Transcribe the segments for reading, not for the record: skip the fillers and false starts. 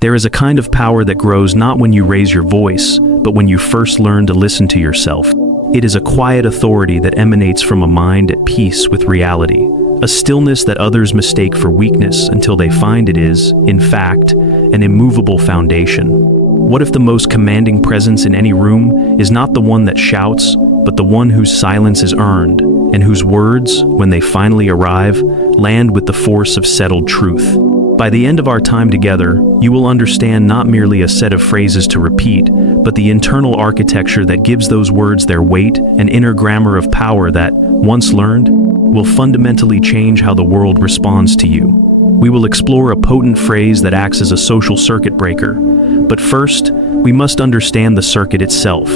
There is a kind of power that grows not when you raise your voice, but when you first learn to listen to yourself. It is a quiet authority that emanates from a mind at peace with reality, a stillness that others mistake for weakness until they find it is, in fact, an immovable foundation. What if the most commanding presence in any room is not the one that shouts, but the one whose silence is earned, and whose words, when they finally arrive, land with the force of settled truth? By the end of our time together, you will understand not merely a set of phrases to repeat, but the internal architecture that gives those words their weight, an inner grammar of power that, once learned, will fundamentally change how the world responds to you. We will explore a potent phrase that acts as a social circuit breaker. But first, we must understand the circuit itself.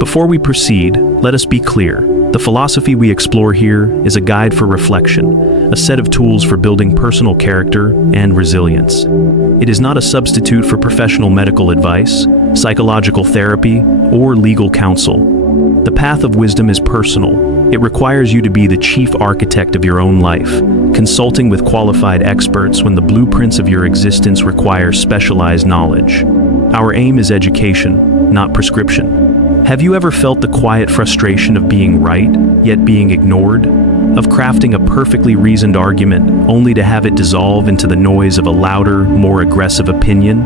Before we proceed, let us be clear. The philosophy we explore here is a guide for reflection, a set of tools for building personal character and resilience. It is not a substitute for professional medical advice, psychological therapy, or legal counsel. The path of wisdom is personal. It requires you to be the chief architect of your own life, consulting with qualified experts when the blueprints of your existence require specialized knowledge. Our aim is education, not prescription. Have you ever felt the quiet frustration of being right, yet being ignored? Of crafting a perfectly reasoned argument, only to have it dissolve into the noise of a louder, more aggressive opinion?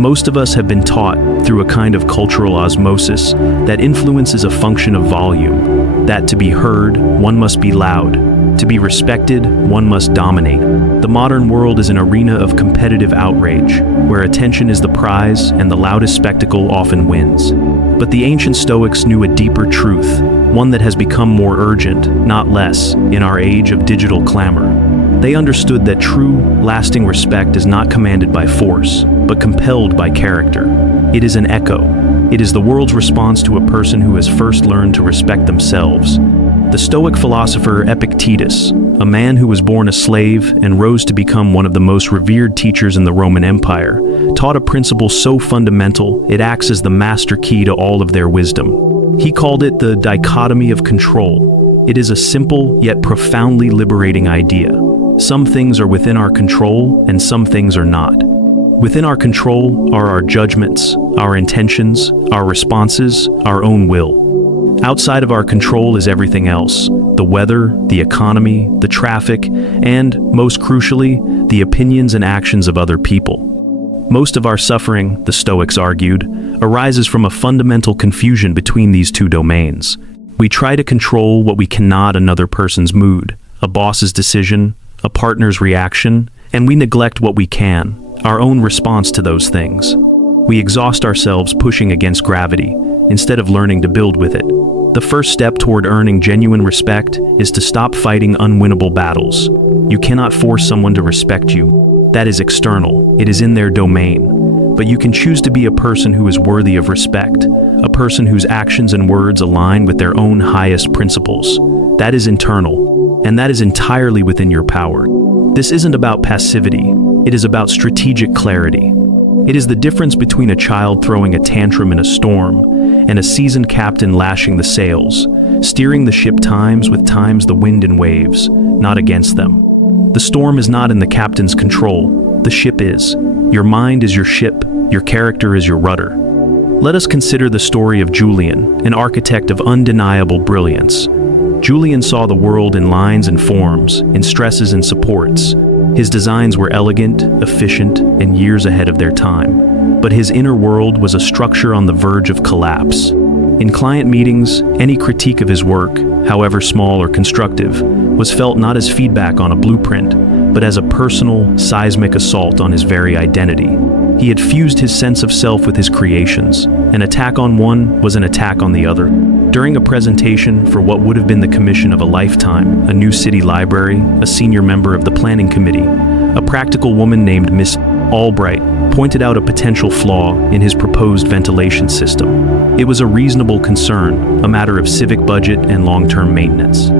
Most of us have been taught, through a kind of cultural osmosis, that influence is a function of volume, that to be heard, one must be loud, to be respected, one must dominate. The modern world is an arena of competitive outrage, where attention is the prize and the loudest spectacle often wins. But the ancient Stoics knew a deeper truth, one that has become more urgent, not less, in our age of digital clamor. They understood that true, lasting respect is not commanded by force, but compelled by character. It is an echo. It is the world's response to a person who has first learned to respect themselves. The Stoic philosopher Epictetus, a man who was born a slave and rose to become one of the most revered teachers in the Roman Empire, taught a principle so fundamental it acts as the master key to all of their wisdom. He called it the dichotomy of control. It is a simple yet profoundly liberating idea. Some things are within our control and some things are not. Within our control are our judgments, our intentions, our responses, our own will. Outside of our control is everything else: the weather, the economy, the traffic, and, most crucially, the opinions and actions of other people. Most of our suffering, the Stoics argued, arises from a fundamental confusion between these two domains. We try to control what we cannot: another person's mood, a boss's decision, a partner's reaction, and we neglect what we can, our own response to those things. We exhaust ourselves pushing against gravity, instead of learning to build with it. The first step toward earning genuine respect is to stop fighting unwinnable battles. You cannot force someone to respect you. That is external. It is in their domain. But you can choose to be a person who is worthy of respect, a person whose actions and words align with their own highest principles. That is internal, and that is entirely within your power. This isn't about passivity. It is about strategic clarity. It is the difference between a child throwing a tantrum in a storm and a seasoned captain lashing the sails, steering the ship times with times the wind and waves, not against them. The storm is not in the captain's control. The ship is. Your mind is your ship. Your character is your rudder. Let us consider the story of Julian, an architect of undeniable brilliance. Julian saw the world in lines and forms, in stresses and supports. His designs were elegant, efficient, and years ahead of their time. But his inner world was a structure on the verge of collapse. In client meetings, any critique of his work, however small or constructive, was felt not as feedback on a blueprint, but as a personal, seismic assault on his very identity. He had fused his sense of self with his creations. An attack on one was an attack on the other. During a presentation for what would have been the commission of a lifetime, a new city library, a senior member of the planning committee, a practical woman named Miss Albright pointed out a potential flaw in his proposed ventilation system. It was a reasonable concern, a matter of civic budget and long-term maintenance.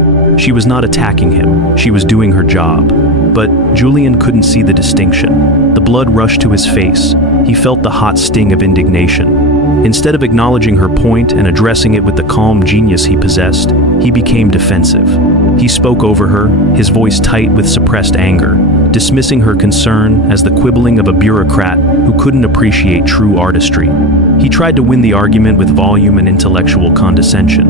She was not attacking him, she was doing her job. But Julian couldn't see the distinction. The blood rushed to his face. He felt the hot sting of indignation. Instead of acknowledging her point and addressing it with the calm genius he possessed, he became defensive. He spoke over her, his voice tight with suppressed anger, dismissing her concern as the quibbling of a bureaucrat who couldn't appreciate true artistry. He tried to win the argument with volume and intellectual condescension.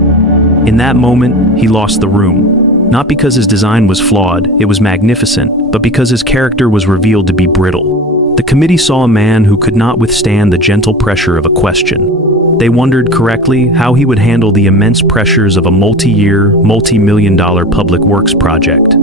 In that moment, he lost the room. Not because his design was flawed, it was magnificent, but because his character was revealed to be brittle. The committee saw a man who could not withstand the gentle pressure of a question. They wondered correctly how he would handle the immense pressures of a multi-year, multi-million-dollar public works project.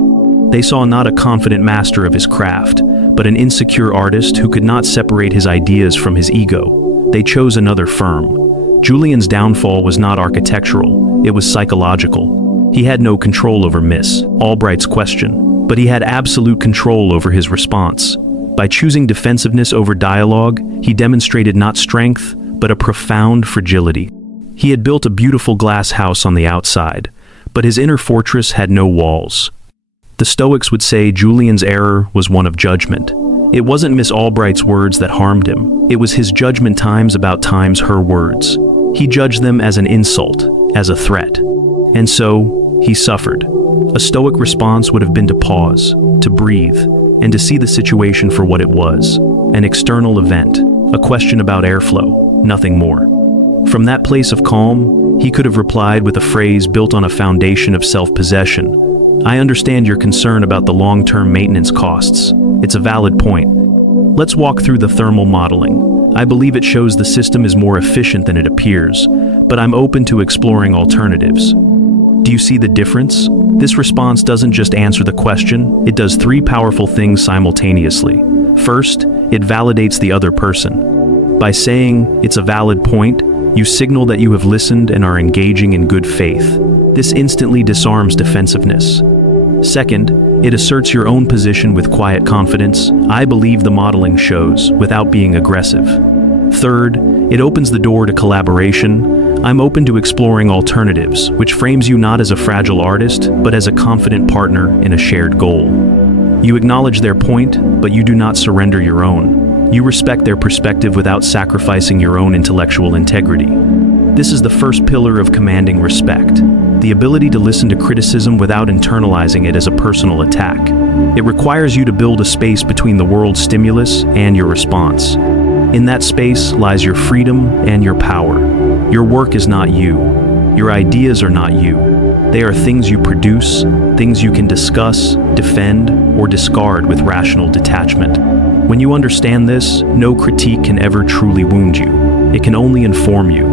They saw not a confident master of his craft, but an insecure artist who could not separate his ideas from his ego. They chose another firm. Julian's downfall was not architectural, it was psychological. He had no control over Miss Albright's question, but he had absolute control over his response. By choosing defensiveness over dialogue, he demonstrated not strength, but a profound fragility. He had built a beautiful glass house on the outside, but his inner fortress had no walls. The Stoics would say Julian's error was one of judgment. It wasn't Miss Albright's words that harmed him, it was his judgment times about times her words. He judged them as an insult, as a threat. And so, he suffered. A Stoic response would have been to pause, to breathe, and to see the situation for what it was, an external event, a question about airflow, nothing more. From that place of calm, he could have replied with a phrase built on a foundation of self-possession. I understand your concern about the long-term maintenance costs. It's a valid point. Let's walk through the thermal modeling. I believe it shows the system is more efficient than it appears, but I'm open to exploring alternatives. Do you see the difference? This response doesn't just answer the question, it does three powerful things simultaneously. First, it validates the other person. By saying it's a valid point, you signal that you have listened and are engaging in good faith. This instantly disarms defensiveness. Second, it asserts your own position with quiet confidence. I believe the modeling shows, without being aggressive. Third, it opens the door to collaboration. I'm open to exploring alternatives, which frames you not as a fragile artist, but as a confident partner in a shared goal. You acknowledge their point, but you do not surrender your own. You respect their perspective without sacrificing your own intellectual integrity. This is the first pillar of commanding respect, the ability to listen to criticism without internalizing it as a personal attack. It requires you to build a space between the world's stimulus and your response. In that space lies your freedom and your power. Your work is not you. Your ideas are not you. They are things you produce, things you can discuss, defend, or discard with rational detachment. When you understand this, no critique can ever truly wound you. It can only inform you.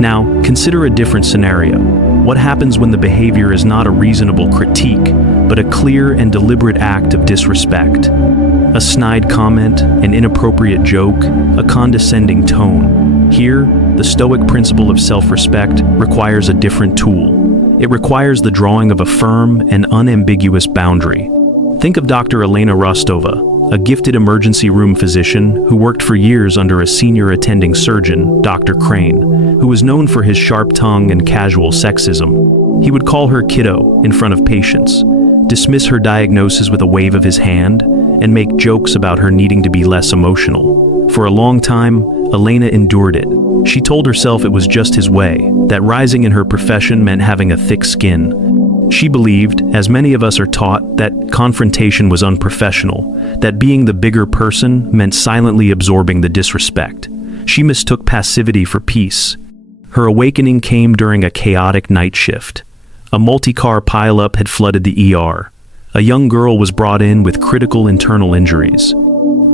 Now, consider a different scenario. What happens when the behavior is not a reasonable critique, but a clear and deliberate act of disrespect? A snide comment, an inappropriate joke, a condescending tone. Here, the Stoic principle of self-respect requires a different tool. It requires the drawing of a firm and unambiguous boundary. Think of Dr. Elena Rostova, a gifted emergency room physician who worked for years under a senior attending surgeon, Dr. Crane, who was known for his sharp tongue and casual sexism. He would call her kiddo in front of patients, dismiss her diagnosis with a wave of his hand, and make jokes about her needing to be less emotional. For a long time, Elena endured it. She told herself it was just his way, that rising in her profession meant having a thick skin. She believed, as many of us are taught, that confrontation was unprofessional, that being the bigger person meant silently absorbing the disrespect. She mistook passivity for peace. Her awakening came during a chaotic night shift. A multi-car pileup had flooded the ER. A young girl was brought in with critical internal injuries.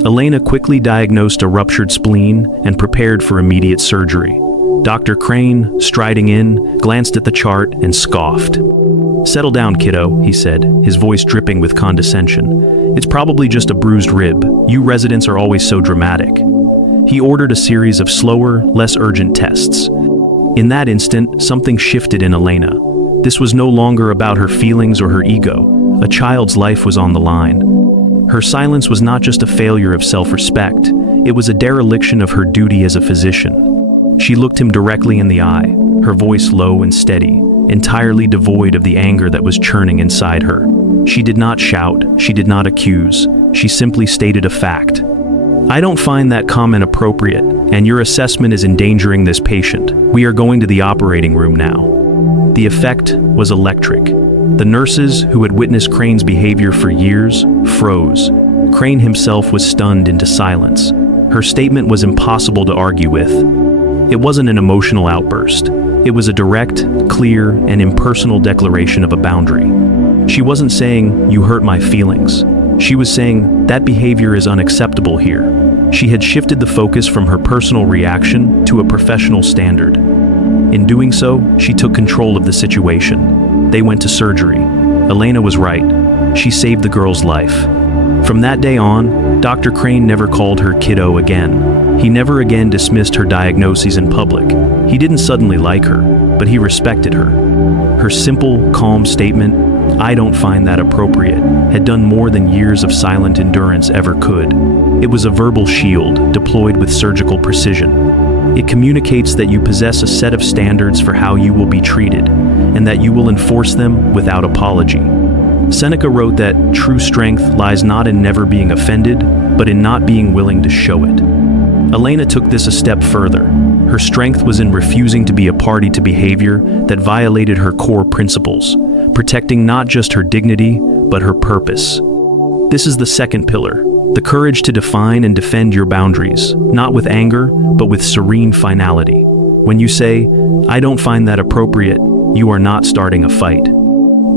Elena quickly diagnosed a ruptured spleen and prepared for immediate surgery. Dr. Crane, striding in, glanced at the chart and scoffed. "Settle down, kiddo," he said, his voice dripping with condescension. "It's probably just a bruised rib. You residents are always so dramatic." He ordered a series of slower, less urgent tests. In that instant, something shifted in Elena. This was no longer about her feelings or her ego. A child's life was on the line. Her silence was not just a failure of self-respect, it was a dereliction of her duty as a physician. She looked him directly in the eye, her voice low and steady, entirely devoid of the anger that was churning inside her. She did not shout, she did not accuse, she simply stated a fact. "I don't find that comment appropriate, and your assessment is endangering this patient. We are going to the operating room now." The effect was electric. The nurses, who had witnessed Crane's behavior for years, froze. Crane himself was stunned into silence. Her statement was impossible to argue with. It wasn't an emotional outburst. It was a direct, clear, and impersonal declaration of a boundary. She wasn't saying, "You hurt my feelings." She was saying, "That behavior is unacceptable here." She had shifted the focus from her personal reaction to a professional standard. In doing so, she took control of the situation. They went to surgery. Elena was right. She saved the girl's life. From that day on, Dr. Crane never called her kiddo again. He never again dismissed her diagnoses in public. He didn't suddenly like her, but he respected her. Her simple, calm statement, "I don't find that appropriate," had done more than years of silent endurance ever could. It was a verbal shield deployed with surgical precision. It communicates that you possess a set of standards for how you will be treated, and that you will enforce them without apology. Seneca wrote that true strength lies not in never being offended, but in not being willing to show it. Elena took this a step further. Her strength was in refusing to be a party to behavior that violated her core principles, protecting not just her dignity, but her purpose. This is the second pillar, the courage to define and defend your boundaries, not with anger, but with serene finality. When you say, "I don't find that appropriate," you are not starting a fight.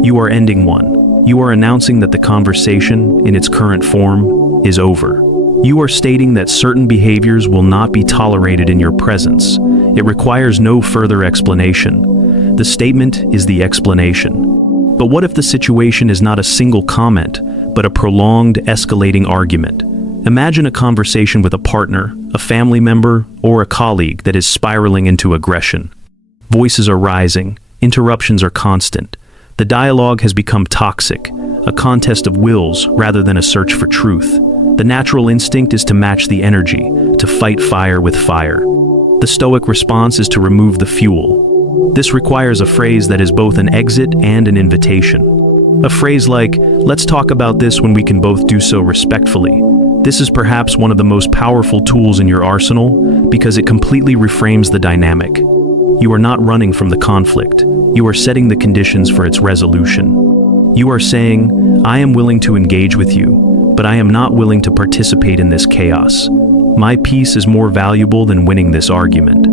You are ending one. You are announcing that the conversation, in its current form, is over. You are stating that certain behaviors will not be tolerated in your presence. It requires no further explanation. The statement is the explanation. But what if the situation is not a single comment, but a prolonged, escalating argument? Imagine a conversation with a partner, a family member, or a colleague that is spiraling into aggression. Voices are rising, interruptions are constant. The dialogue has become toxic, a contest of wills rather than a search for truth. The natural instinct is to match the energy, to fight fire with fire. The Stoic response is to remove the fuel. This requires a phrase that is both an exit and an invitation. A phrase like, "Let's talk about this when we can both do so respectfully." This is perhaps one of the most powerful tools in your arsenal because it completely reframes the dynamic. You are not running from the conflict. You are setting the conditions for its resolution. You are saying, "I am willing to engage with you, but I am not willing to participate in this chaos. My peace is more valuable than winning this argument."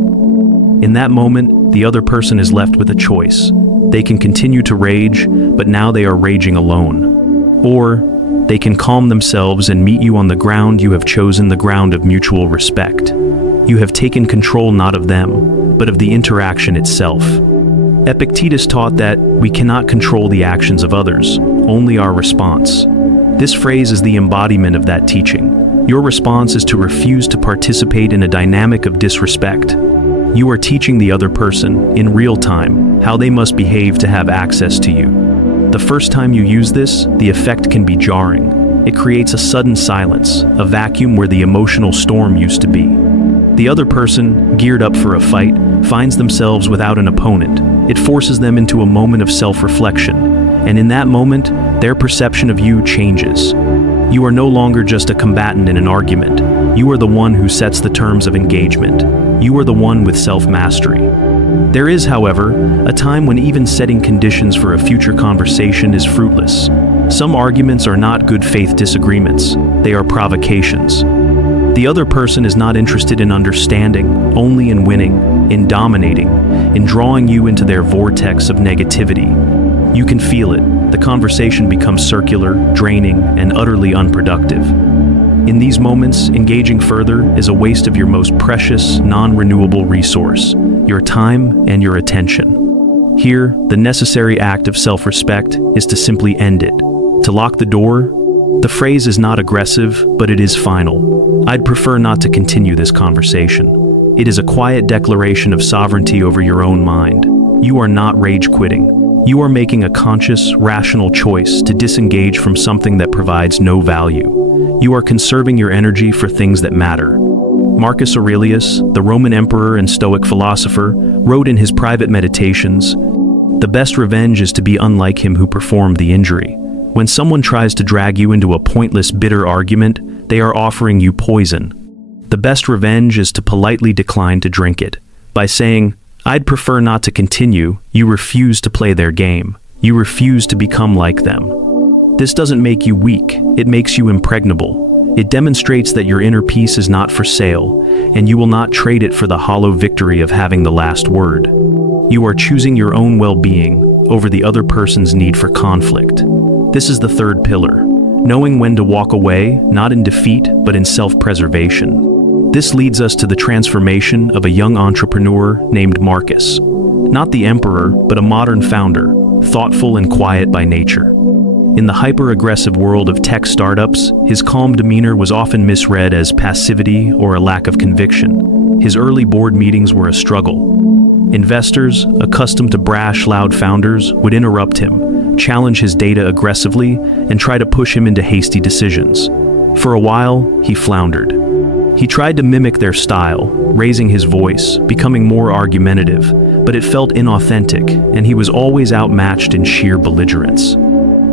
In that moment, the other person is left with a choice. They can continue to rage, but now they are raging alone. Or they can calm themselves and meet you on the ground you have chosen, the ground of mutual respect. You have taken control not of them, but of the interaction itself. Epictetus taught that we cannot control the actions of others, only our response. This phrase is the embodiment of that teaching. Your response is to refuse to participate in a dynamic of disrespect. You are teaching the other person, in real time, how they must behave to have access to you. The first time you use this, the effect can be jarring. It creates a sudden silence, a vacuum where the emotional storm used to be. The other person, geared up for a fight, finds themselves without an opponent. It forces them into a moment of self-reflection, and in that moment, their perception of you changes. You are no longer just a combatant in an argument. You are the one who sets the terms of engagement. You are the one with self-mastery. There is, however, a time when even setting conditions for a future conversation is fruitless. Some arguments are not good faith disagreements. They are provocations. The other person is not interested in understanding, only in winning, in dominating, in drawing you into their vortex of negativity. You can feel it. The conversation becomes circular, draining, and utterly unproductive. In these moments, engaging further is a waste of your most precious, non-renewable resource, your time and your attention. Here, the necessary act of self-respect is to simply end it, to lock the door. The phrase is not aggressive, but it is final. I'd prefer not to continue this conversation. It is a quiet declaration of sovereignty over your own mind. You are not rage quitting. You are making a conscious, rational choice to disengage from something that provides no value. You are conserving your energy for things that matter. Marcus Aurelius, the Roman emperor and Stoic philosopher, wrote in his private meditations, "The best revenge is to be unlike him who performed the injury." When someone tries to drag you into a pointless, bitter argument, they are offering you poison. The best revenge is to politely decline to drink it. By saying, "I'd prefer not to continue," you refuse to play their game. You refuse to become like them. This doesn't make you weak, it makes you impregnable. It demonstrates that your inner peace is not for sale, and you will not trade it for the hollow victory of having the last word. You are choosing your own well-being over the other person's need for conflict. This is the third pillar, knowing when to walk away, not in defeat, but in self-preservation. This leads us to the transformation of a young entrepreneur named Marcus. Not the emperor, but a modern founder, thoughtful and quiet by nature. In the hyper-aggressive world of tech startups, his calm demeanor was often misread as passivity or a lack of conviction. His early board meetings were a struggle. Investors, accustomed to brash, loud founders, would interrupt him, challenge his data aggressively, and try to push him into hasty decisions. For a while, he floundered. He tried to mimic their style, raising his voice, becoming more argumentative, but it felt inauthentic, and he was always outmatched in sheer belligerence.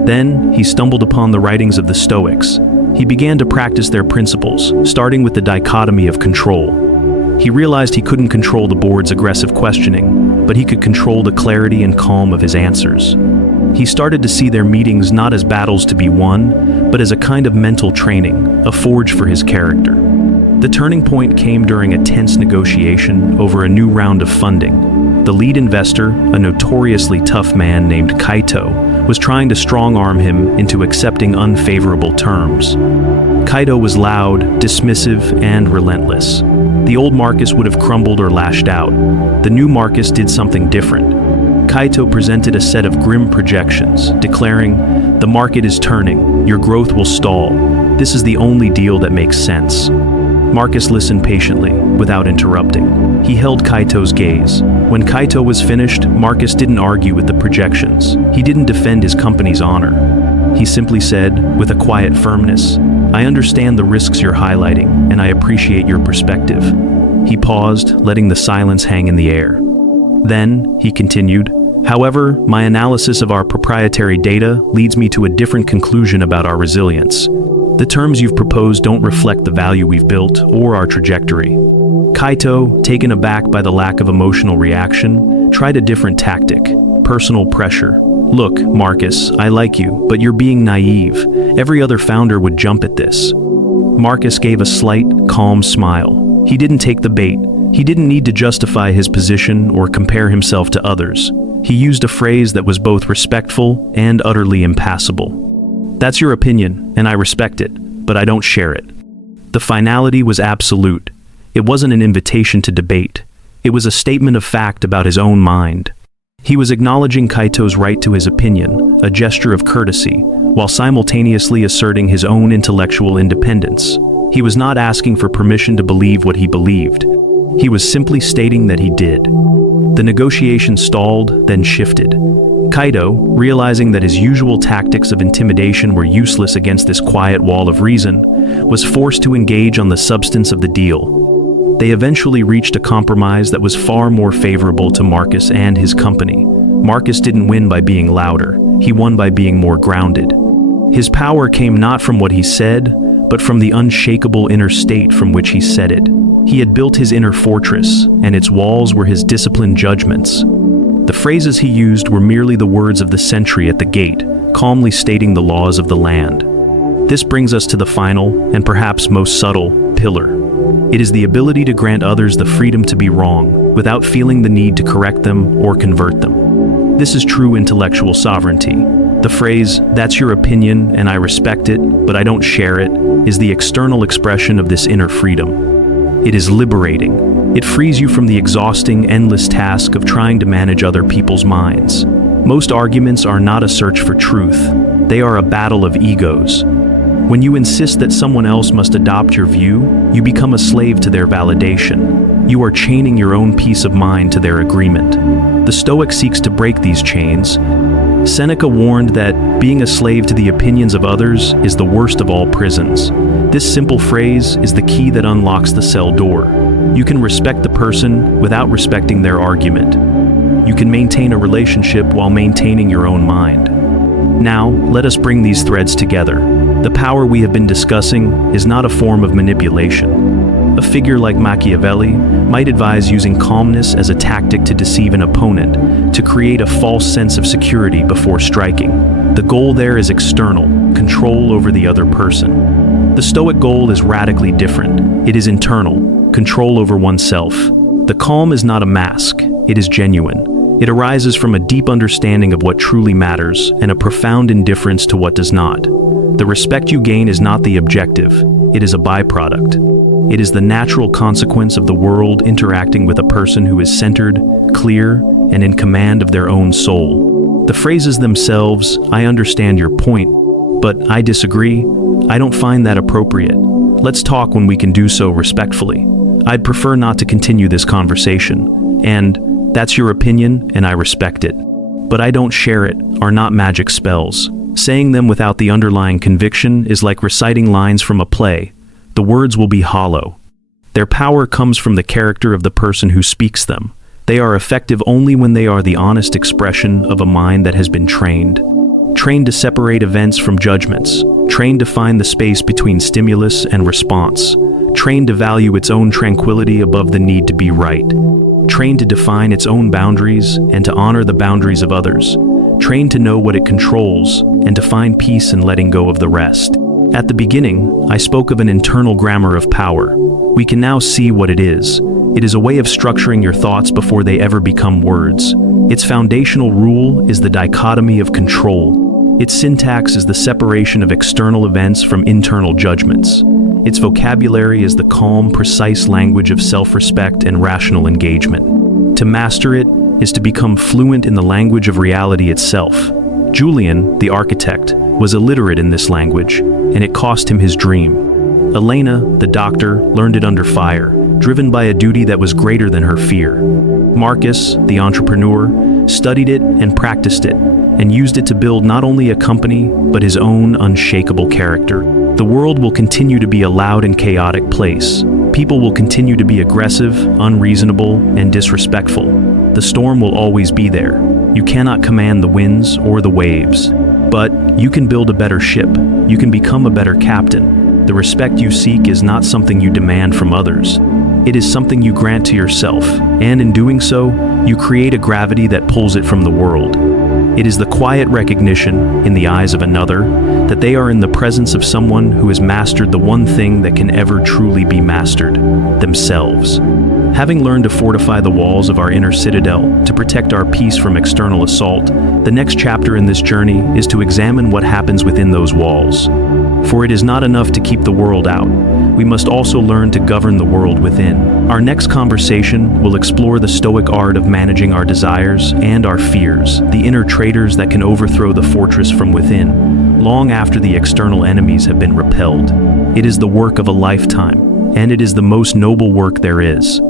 Then, he stumbled upon the writings of the Stoics. He began to practice their principles, starting with the dichotomy of control. He realized he couldn't control the board's aggressive questioning, but he could control the clarity and calm of his answers. He started to see their meetings not as battles to be won, but as a kind of mental training, a forge for his character. The turning point came during a tense negotiation over a new round of funding. The lead investor, a notoriously tough man named Kaito, was trying to strong-arm him into accepting unfavorable terms. Kaito was loud, dismissive, and relentless. The old Marcus would have crumbled or lashed out. The new Marcus did something different. Kaito presented a set of grim projections, declaring, "The market is turning, your growth will stall. This is the only deal that makes sense." Marcus listened patiently, without interrupting. He held Kaito's gaze. When Kaito was finished, Marcus didn't argue with the projections. He didn't defend his company's honor. He simply said, with a quiet firmness, "I understand the risks you're highlighting, and I appreciate your perspective." He paused, letting the silence hang in the air. Then, he continued, "However, my analysis of our proprietary data leads me to a different conclusion about our resilience. The terms you've proposed don't reflect the value we've built or our trajectory." Kaito, taken aback by the lack of emotional reaction, tried a different tactic: personal pressure. "Look, Marcus, I like you, but you're being naive. Every other founder would jump at this." Marcus gave a slight, calm smile. He didn't take the bait. He didn't need to justify his position or compare himself to others. He used a phrase that was both respectful and utterly impassable. "That's your opinion, and I respect it, but I don't share it." The finality was absolute. It wasn't an invitation to debate. It was a statement of fact about his own mind. He was acknowledging Kaito's right to his opinion, a gesture of courtesy, while simultaneously asserting his own intellectual independence. He was not asking for permission to believe what he believed. He was simply stating that he did. The negotiation stalled, then shifted. Kaito, realizing that his usual tactics of intimidation were useless against this quiet wall of reason, was forced to engage on the substance of the deal. They eventually reached a compromise that was far more favorable to Marcus and his company. Marcus didn't win by being louder, he won by being more grounded. His power came not from what he said, but from the unshakable inner state from which he said it. He had built his inner fortress, and its walls were his disciplined judgments. The phrases he used were merely the words of the sentry at the gate, calmly stating the laws of the land. This brings us to the final, and perhaps most subtle, pillar. It is the ability to grant others the freedom to be wrong, without feeling the need to correct them or convert them. This is true intellectual sovereignty. The phrase, "That's your opinion, and I respect it, but I don't share it," is the external expression of this inner freedom. It is liberating. It frees you from the exhausting, endless task of trying to manage other people's minds. Most arguments are not a search for truth. They are a battle of egos. When you insist that someone else must adopt your view, you become a slave to their validation. You are chaining your own peace of mind to their agreement. The Stoic seeks to break these chains. Seneca warned that being a slave to the opinions of others is the worst of all prisons. This simple phrase is the key that unlocks the cell door. You can respect the person without respecting their argument. You can maintain a relationship while maintaining your own mind. Now, let us bring these threads together. The power we have been discussing is not a form of manipulation. A figure like Machiavelli might advise using calmness as a tactic to deceive an opponent, to create a false sense of security before striking. The goal there is external, control over the other person. The Stoic goal is radically different. It is internal, control over oneself. The calm is not a mask, it is genuine. It arises from a deep understanding of what truly matters and a profound indifference to what does not. The respect you gain is not the objective, it is a byproduct. It is the natural consequence of the world interacting with a person who is centered, clear, and in command of their own soul. The phrases themselves, "I understand your point, but I disagree," I don't find that appropriate. Let's talk when we can do so respectfully. I'd prefer not to continue this conversation, and that's your opinion, and I respect it. But I don't share it, are not magic spells. Saying them without the underlying conviction is like reciting lines from a play. The words will be hollow. Their power comes from the character of the person who speaks them. They are effective only when they are the honest expression of a mind that has been trained. Trained to separate events from judgments. Trained to find the space between stimulus and response. Trained to value its own tranquility above the need to be right. Trained to define its own boundaries and to honor the boundaries of others. Trained to know what it controls and to find peace in letting go of the rest. At the beginning, I spoke of an internal grammar of power. We can now see what it is. It is a way of structuring your thoughts before they ever become words. Its foundational rule is the dichotomy of control. Its syntax is the separation of external events from internal judgments. Its vocabulary is the calm, precise language of self-respect and rational engagement. To master it is to become fluent in the language of reality itself. Julian, the architect, was illiterate in this language, and it cost him his dream. Elena, the doctor, learned it under fire, driven by a duty that was greater than her fear. Marcus, the entrepreneur, studied it and practiced it, and used it to build not only a company, but his own unshakable character. The world will continue to be a loud and chaotic place. People will continue to be aggressive, unreasonable, and disrespectful. The storm will always be there. You cannot command the winds or the waves. But you can build a better ship. You can become a better captain. The respect you seek is not something you demand from others. It is something you grant to yourself, and in doing so, you create a gravity that pulls it from the world. It is the quiet recognition, in the eyes of another, that they are in the presence of someone who has mastered the one thing that can ever truly be mastered: themselves. Having learned to fortify the walls of our inner citadel to protect our peace from external assault, the next chapter in this journey is to examine what happens within those walls. For it is not enough to keep the world out. We must also learn to govern the world within. Our next conversation will explore the Stoic art of managing our desires and our fears, the inner traitors that can overthrow the fortress from within, long after the external enemies have been repelled. It is the work of a lifetime, and it is the most noble work there is.